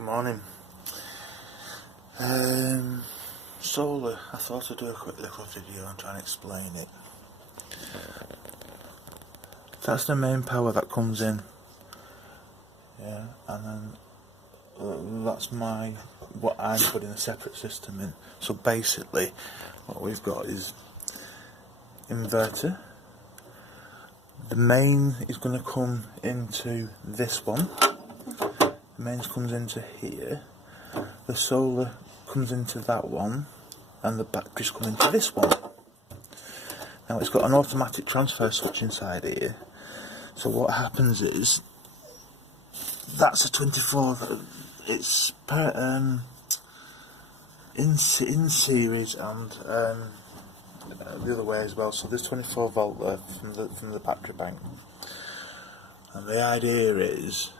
Morning. Solar. I thought I'd do a quick little video and try and explain it. That's the main power that comes in. Yeah, and then that's what I'm putting a separate system in. So basically, what we've got is inverter. The main is going to come into this one. The mains comes into here. The solar comes into that one, and the batteries come into this one. Now it's got an automatic transfer switch inside here. So what happens is that's a 24. It's in series and the other way as well. So there's 24 volt there from the battery bank, and the idea is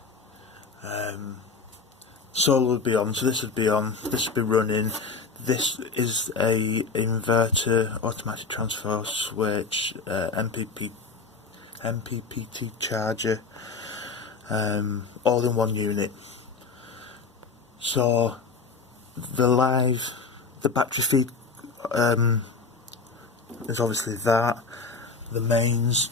solar would be on. So this would be on. This would be running. This is a inverter, automatic transfer switch, MPPT charger, all in one unit. So the battery feed is obviously that. The mains,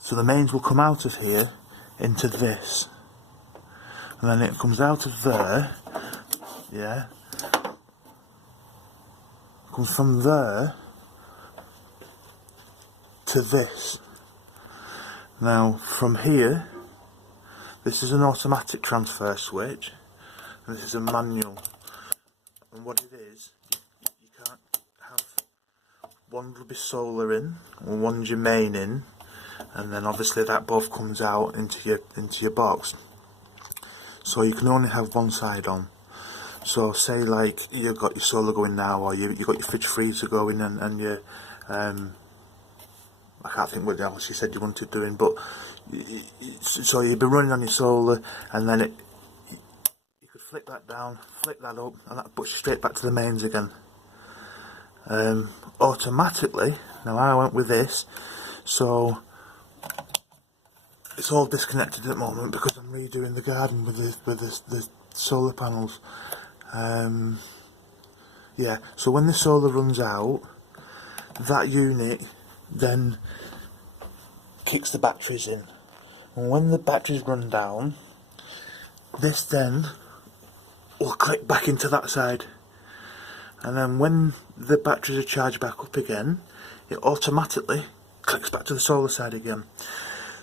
so the mains will come out of here into this, and then it comes out of there. Yeah, comes from there to this. Now from here, this is an automatic transfer switch, and this is a manual. And what it is, you can't have one will be solar in, and one's your main in, and then obviously that both comes out into your box. So you can only have one side on. So say like you've got your solar going now, or you've got your fridge freezer going, and your I can't think what else you said you wanted doing, but so you'd be running on your solar, and then you could flick that down, flick that up, and that puts you straight back to the mains again. Automatically. Now I went with this, so it's all disconnected at the moment because I'm redoing the garden with the solar panels. Yeah, so when the solar runs out, that unit then kicks the batteries in, and when the batteries run down, this then will click back into that side, and then when the batteries are charged back up again, it automatically clicks back to the solar side again.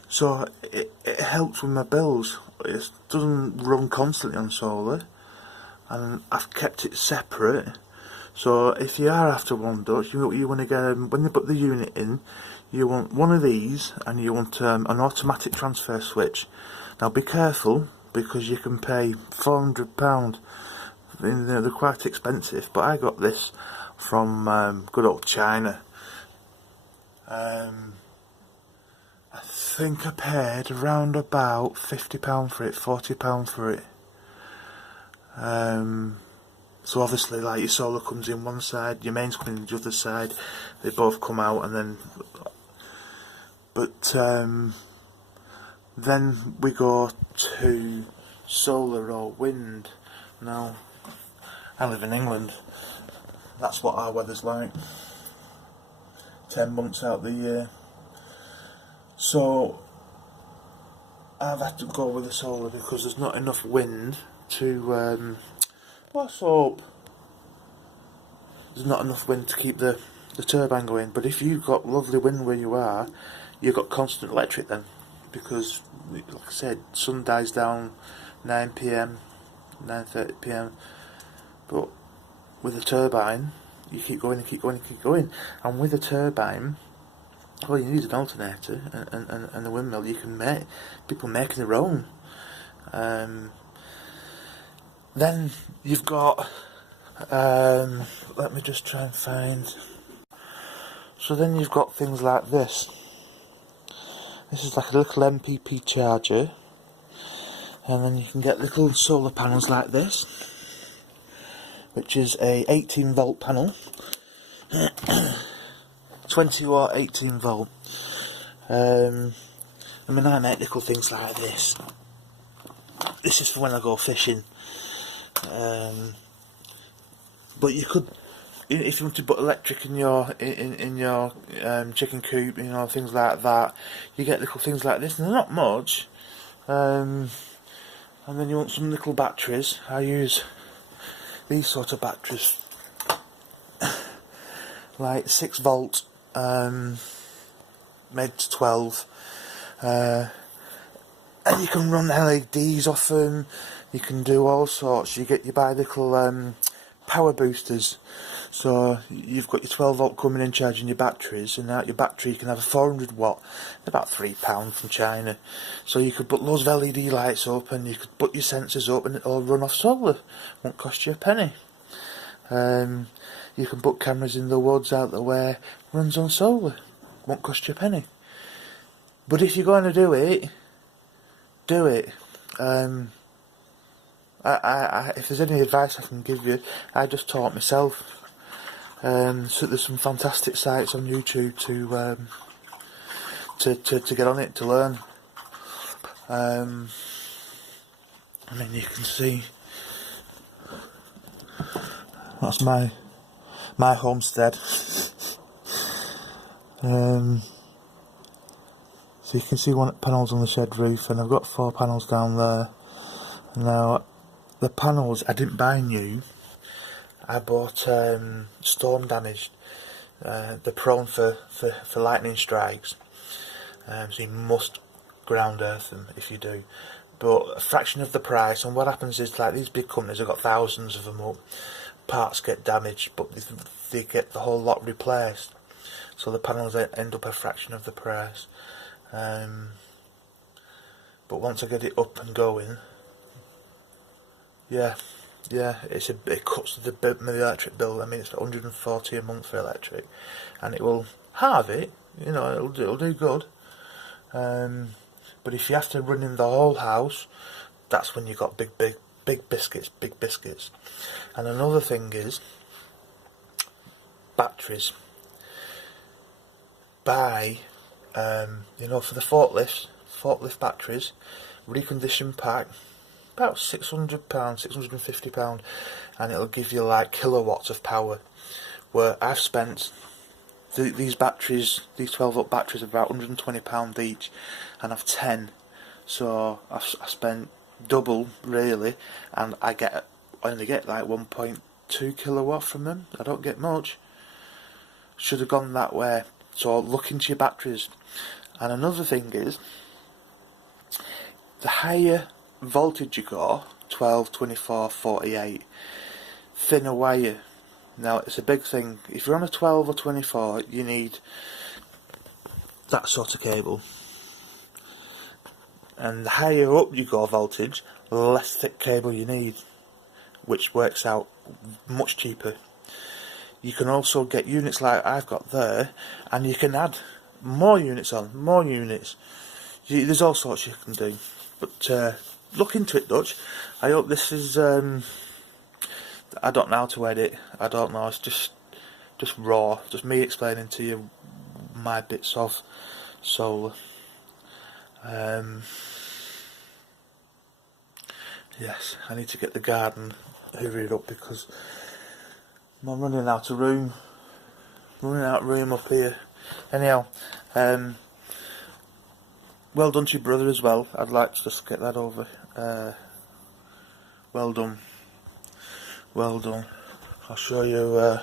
So it helps with my bills. It doesn't run constantly on solar, and I've kept it separate. So if you are after one duct, you want to get when you put the unit in, you want one of these, and you want an automatic transfer switch. Now be careful, because you can pay £400. They're quite expensive, but I got this from good old China. I think I paid around about £50 for it, £40 for it. So obviously, like, your solar comes in one side, your mains come in the other side, they both come out, and then, but then we go to solar or wind. Now, I live in England, that's what our weather's like, 10 months out of the year. So I've had to go with the solar because there's not enough wind to what's up? There's not enough wind to keep the turbine going. But if you've got lovely wind where you are, you've got constant electric then, because like I said, sun dies down 9 PM, 9:30 PM. But with a turbine, you keep going and keep going and keep going. And with a turbine, well, you need an alternator and a windmill. You can make people making their own. Then you've got let me just try and find. So then you've got things like this. This is like a little MPP charger, and then you can get little solar panels like this, which is a 18 volt panel. 20 watt 18 volt. I mean, I make little things like this. This is for when I go fishing. But you could, if you want to put electric in your chicken coop, things like that, you get little things like this, and they're not much. And then you want some little batteries. I use these sort of batteries, like 6 volt, made to 12, and you can run LEDs off them. You can do all sorts. You buy little power boosters, so you've got your 12 volt coming in charging your batteries, and out your battery you can have a 400 watt, about £3 from China. So you could put loads of LED lights up, and you could put your sensors up, and it'll run off solar. Won't cost you a penny. You can put cameras in the woods out there where runs on solar. Won't cost you a penny. But if you're going to do it, do it. If there's any advice I can give you, I just taught myself. So there's some fantastic sites on YouTube to get on it, to learn. I mean, you can see that's my homestead. So you can see one panels on the shed roof, and I've got 4 panels down there. Now, the panels I didn't buy new. I bought storm damaged. They're prone for lightning strikes, so you must ground earth them if you do. But a fraction of the price, and what happens is, like, these big companies have got thousands of them up. Parts get damaged, but they get the whole lot replaced. So the panels end up a fraction of the price. But once I get it up and going, yeah, it cuts the electric bill. I mean, it's £140 a month for electric, and it will halve it. It'll do good. But if you have to run in the whole house, that's when you got big biscuits. And another thing is batteries. Buy, for the forklift batteries, reconditioned pack, about £600, £650, and it'll give you like kilowatts of power. Where I've spent these batteries, these 12 volt batteries, are about £120 each, and I've 10, so I spent double really, and I only get like 1.2 kilowatt from them. I don't get much. Should have gone that way. So look into your batteries. And another thing is, the higher voltage you go, 12, 24, 48, thinner wire. Now, it's a big thing. If you're on a 12 or 24, you need that sort of cable. And the higher up you go voltage, the less thick cable you need, which works out much cheaper. You can also get units like I've got there, and you can add more units on, more units. There's all sorts you can do. But look into it, Dutch. I hope this is, I don't know how to edit. I don't know, it's just raw. Just me explaining to you my bits of solar. Yes, I need to get the garden hoovered up because I'm running out of room. Up here. Anyhow, well done to your brother as well. I'd like to just get that over. Well done. I'll show you.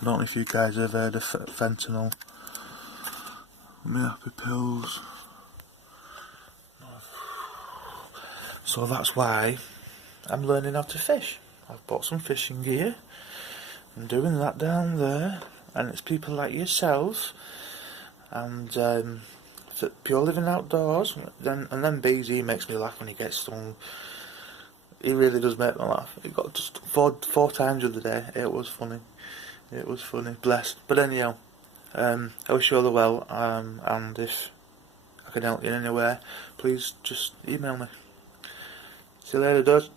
I don't know if you guys have heard of fentanyl. Happy pills. So that's why I'm learning how to fish. I've bought some fishing gear. I'm doing that down there, and it's people like yourself, and pure living outdoors. And then BZ makes me laugh when he gets stung. He really does make me laugh. He got just four times the other day. It was funny. Blessed. But anyhow, I wish you all the well. And if I can help you in any way, please just email me. See you later, dude.